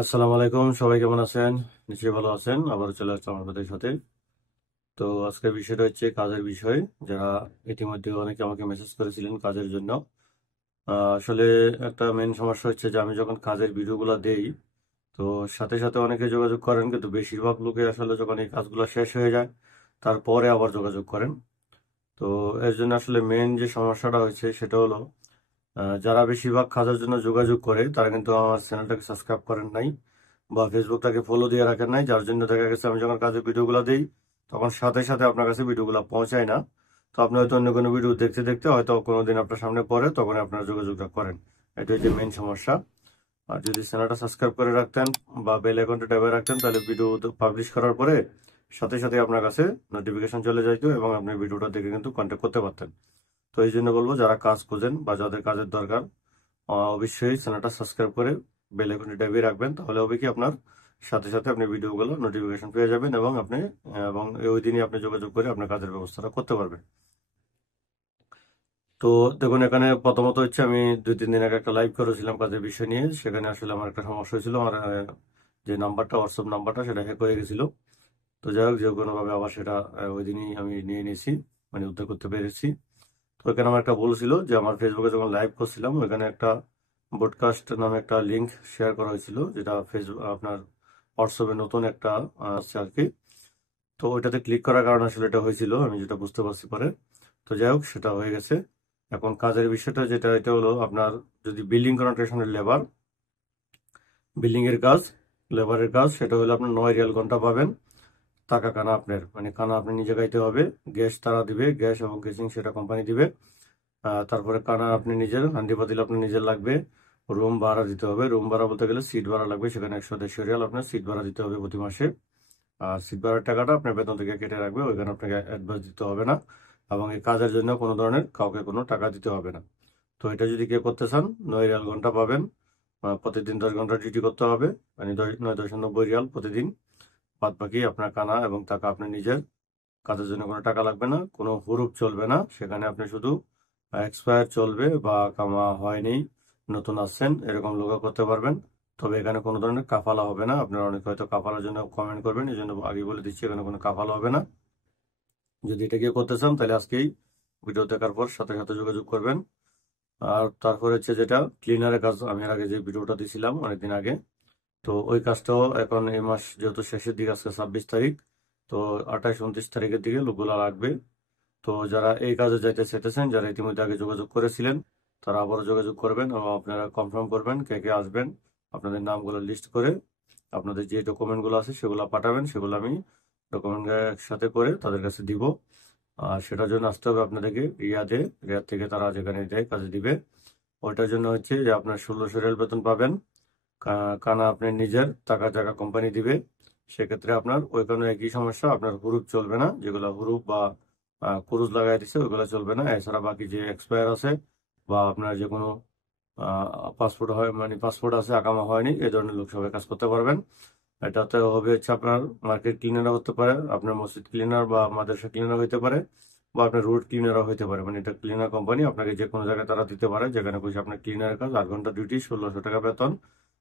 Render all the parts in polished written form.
আসসালামু আলাইকুম, সবাই কেমন আছেন? নিশ্চয়ই ভালো আছেন। আবার চলে আসলাম আপনাদের সাথে। তো আজকের বিষয়টা হচ্ছে কাজের বিষয়। যারা ইতিমধ্যে অনেকে আমাকে মেসেজ করেছিলেন কাজের জন্য। আসলে একটা মেন সমস্যা হচ্ছে যে আমি যখন কাজের ভিডিওগুলো দেই, তো সাথে সাথে অনেকে যোগাযোগ করেন, কিন্তু বেশিরভাগ লোকে আসলে যখন এই কাজগুলো শেষ হয়ে যায় তারপরে আবার যোগাযোগ করেন। তো এর জন্য আসলে মেন যে সমস্যাটা হয়েছে সেটা হলো, যারা বেশিরভাগ কাজের জন্য যোগাযোগ করে তারা কিন্তু আমার চ্যানেলটাকে সাবস্ক্রাইব করেন নাই বা ফেসবুকটাকে ফলো দিয়ে রাখেন নাই, যার জন্য দেখা গেছে আমি যখন কাজের ভিডিওগুলো দিই তখন সাথে সাথে আপনার কাছে ভিডিওগুলো পৌঁছায় না। তো আপনি হয়তো অন্য কোনো ভিডিও দেখতে দেখতে হয়তো কোনোদিন আপনার সামনে পড়ে, তখন আপনারা যোগাযোগটা করেন। এটা হচ্ছে মেইন সমস্যা। আর যদি চ্যানেলটা সাবস্ক্রাইব করে রাখতেন বা বেল আইকনটা টেপে রাখতেন, তাহলে ভিডিও পাবলিশ করার পরে সাথে সাথে আপনার কাছে নোটিফিকেশন চলে যাইতো এবং আপনি ভিডিওটা দেখে কিন্তু কন্ট্যাক্ট করতে পারতেন। তো এই জন্য বলবো, যারা কাজ খোঁজেন বা যাদের কাজের দরকার, অবশ্যই চ্যানেলটা সাবস্ক্রাইব করে বেল আইকনটি দাবিয়ে রাখবেন। তাহলে হবে কি, আপনার সাথে সাথে আপনি ভিডিওগুলো নোটিফিকেশন পেয়ে যাবেন এবং ওই দিনই আপনি যোগাযোগ করে আপনার কাজের ব্যবস্থাটা করতে পারবেন। তো দেখুন, এখানে প্রথমত হচ্ছে আমি 2-3 দিন আগে একটা লাইভ করেছিলাম কাজের বিষয় নিয়ে। সেখানে আসলে আমার একটা সমস্যা হয়েছিল, আমার যে নাম্বারটা, হোয়াটসঅ্যাপ নাম্বারটা, সেটা হ্যাক হয়ে গেছিল। তো যাই হোক, যে কোনোভাবে আবার সেটা ওই দিনই আমি নিয়ে নিয়েছি, মানে উদ্ধার করতে পেরেছি। তো এখানে আমার একটা ভুল ছিল যে আমার ফেসবুকে যখন লাইভ করছিলাম ওখানে একটা ব্রডকাস্ট নামে একটা লিংক শেয়ার করা হয়েছিল, যেটা ফেসবুক আপনার হোয়াটসঅ্যাপে নতুন একটা আছে আর কি। তো ওইটাতে ক্লিক করার কারণে আসলে এটা হয়েছিল, আমি যেটা বুঝতে পারছি পরে। তো যাই হোক, সেটা হয়ে গেছে। এখন কাজের বিষয়টা যেটা, এটা হলো আপনার যদি বিল্ডিং কন্ট্রাকশনের লেবার, বিল্ডিং এর কাজ, লেবারের কাজ, সেটা হলো আপনার 9 রিয়াল ঘন্টা পাবেন। টাকা কানা আপনার, মানে কানা আপনি নিজে গাইতে হবে। গ্যাস তারা দিবে, গ্যাস এবং গ্যাসিং সেটা কোম্পানি দিবে। তারপরে কানা আপনি নিজের, হান্ডি পাতিল আপনার নিজের লাগবে। রুম ভাড়া দিতে হবে, রুম ভাড়া বলতে গেলে সিট ভাড়া লাগবে, সেখানে 150 রিয়াল আপনার সিট ভাড়া দিতে হবে প্রতি মাসে। আর সিট ভাড়ার টাকাটা আপনার বেতন থেকে কেটে রাখবে, ওইখানে আপনাকে অ্যাডভান্স দিতে হবে না। এবং এই কাজের জন্য কোনো ধরনের কাউকে কোনো টাকা দিতে হবে না। তো এটা যদি কেউ করতে চান, 9 রিয়াল ঘন্টা পাবেন। প্রতিদিন 10 ঘন্টা ডিউটি করতে হবে, মানে 9.90 রিয়াল প্রতিদিন। বাদ বাকি আপনার কানা এবং টাকা আপনি নিজের। কাজের জন্য কোনো টাকা লাগবে না, কোনো হুরুপ চলবে না। সেখানে আপনি শুধু এক্সপায়ার চলবে বা কামা হয়নি, নতুন আসছেন, এরকম লোগো করতে পারবেন। তবে এখানে কোনো ধরনের কাফালা হবে না। আপনারা অনেকে হয়তো কাফালার জন্য কমেন্ট করবেন, এই জন্য আগে বলে দিচ্ছি, এখানে কোনো কাফালা হবে না। যদি এটা কেউ করতে চান তাহলে আজকেই ভিডিও দেখার পর সাথে সাথে যোগাযোগ করবেন। আর তারপরে হচ্ছে যেটা ক্লিনারের কাজ, আমি এর আগে যে ভিডিওটা দিয়েছিলাম অনেকদিন আগে, তো ওই কাজটাও এখন এই মাস যেহেতু শেষের দিকে, আজকে 26 তারিখ, তো 28-29 তারিখের দিকে লোকগুলা লাগবে। তো যারা এই কাজে যাইতে চাইতেছেন, যারা ইতিমধ্যে আগে যোগাযোগ করেছিলেন, তারা আবারও যোগাযোগ করবেন এবং আপনারা কনফার্ম করবেন কে কে আসবেন। আপনাদের নামগুলো লিস্ট করে আপনাদের যে ডকুমেন্টগুলো আছে সেগুলো পাঠাবেন, সেগুলো আমি ডকুমেন্ট একসাথে করে তাদের কাছে দিব। আর সেটার জন্য আসতে হবে আপনাদেরকে রিয়াদে। রিয়াদ থেকে তারা যেখানে দেয় কাজে দিবে। ওইটার জন্য হচ্ছে যে আপনার 1600 রিয়াল বেতন পাবেন। কানা আপনি নিজের, টাকা জায়গা কোম্পানি দিবে। সেক্ষেত্রে আপনার ওইখানে একই সমস্যা, আপনার হুরুপ চলবে না, যেগুলো হুরুপ বা কুরুজ লাগাই দিচ্ছে ওইগুলো চলবে না। এছাড়া বাকি যে এক্সপায়ার আছে বা আপনার যে কোনো পাসপোর্ট হয়, মানে পাসপোর্ট আছে আকামা হয়নি, এই ধরনের লোক সবাই কাজ করতে পারবেন। এটাতে হবে হচ্ছে আপনার মার্কেট ক্লিনার হতে পারে, আপনার মসজিদ ক্লিনার বা মাদ্রাসা ক্লিনার হতে পারে, বা আপনার রোড ক্লিনারও হতে পারে। মানে এটা ক্লিনার কোম্পানি আপনাকে যে কোনো জায়গায় তারা দিতে পারে, যেখানে খুশি আপনার ক্লিনারের কাজ, 8 ঘন্টা ডিউটি, 1600 টাকা বেতন।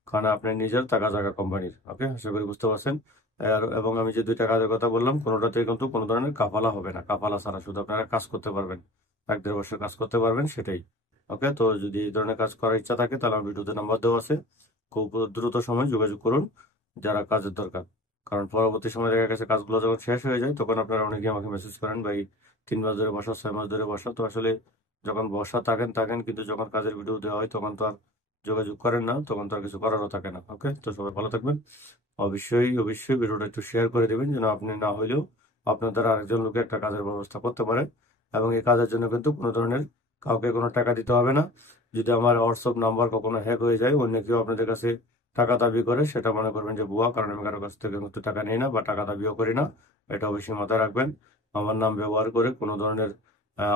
কারণ আপনার নিজের টাকা জায়গা কোম্পানির। ওকে, আশা করি বুঝতে পারছেন। এবং আমি যে 2টা কাজের কথা বললাম, কোনোটাতে কিন্তু কোনো ধরনের কাফালা হবে না, কাফালা ছাড়া শুধু আপনারা কাজ করতে পারবেন, 1-1.5 বছর কাজ করতে পারবেন, সেটাই। ওকে, তো যদি এই ধরনের কাজ করার ইচ্ছা থাকে তাহলে আমার ভিডিওতে নাম্বার দেওয়া আছে, খুব দ্রুত সময় যোগাযোগ করুন যারা কাজের দরকার। কারণ পরবর্তী সময় দেখা গেছে কাজগুলো যখন শেষ হয়ে যায়, তখন আপনারা অনেকে আমাকে মেসেজ করেন, ভাই 3 মাস ধরে বসা, 6 মাস ধরে বসা। তো আসলে যখন বসা থাকেন থাকেন, কিন্তু যখন কাজের ভিডিও দেওয়া হয় তখন তো আর যোগাযোগ করেন না, তখন তো আর কিছু করারও থাকে না। ওকে, তো সবাই ভালো থাকবেন। অবশ্যই অবশ্যই ভিডিওটা একটু শেয়ার করে দেবেন, যেন আপনি না হইলেও আপনার দ্বারা আরেকজন লোকে একটা কাজের ব্যবস্থা করতে পারে। এবং এই কাজের জন্য কিন্তু কোনো ধরনের কাউকে কোনো টাকা দিতে হবে না। যদি আমার হোয়াটসঅ্যাপ নাম্বার কখনো হ্যাক হয়ে যায়, অন্য কেউ আপনাদের কাছে টাকা দাবি করে, সেটা মনে করবেন যে ভুয়া, কারণ আমি কারো কাছ থেকে কিন্তু টাকা নেই না বা টাকা দাবিও করি না। এটা অবশ্যই মাথায় রাখবেন। আমার নাম ব্যবহার করে কোনো ধরনের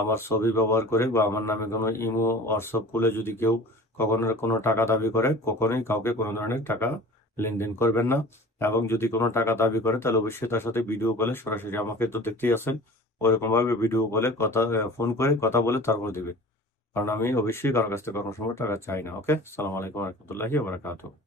আমার ছবি ব্যবহার করে বা আমার নামে কোনো ইমো, হোয়াটসঅ্যাপ খুলে যদি কেউ কখনো কোনো টাকা দাবি করে, কখনোই কাউকে কোনো ধরনের টাকা লেনদেন করবেন না। এবং যদি কোনো টাকা দাবি করে তাহলে অবশ্যই তার সাথে ভিডিও কলে সরাসরি, আমাকে তো দেখতেই আছেন, ওইরকম ভাবে ভিডিও কলে কথা, ফোন করে কথা বলে তারপর দিবে। কারণ আমি অবশ্যই কারোর কাছ থেকে কোনো সময় টাকা চাই না। ওকে, সালাম আলাইকুম রহমতুল্লাহি ওয়া বারাকাতুহু।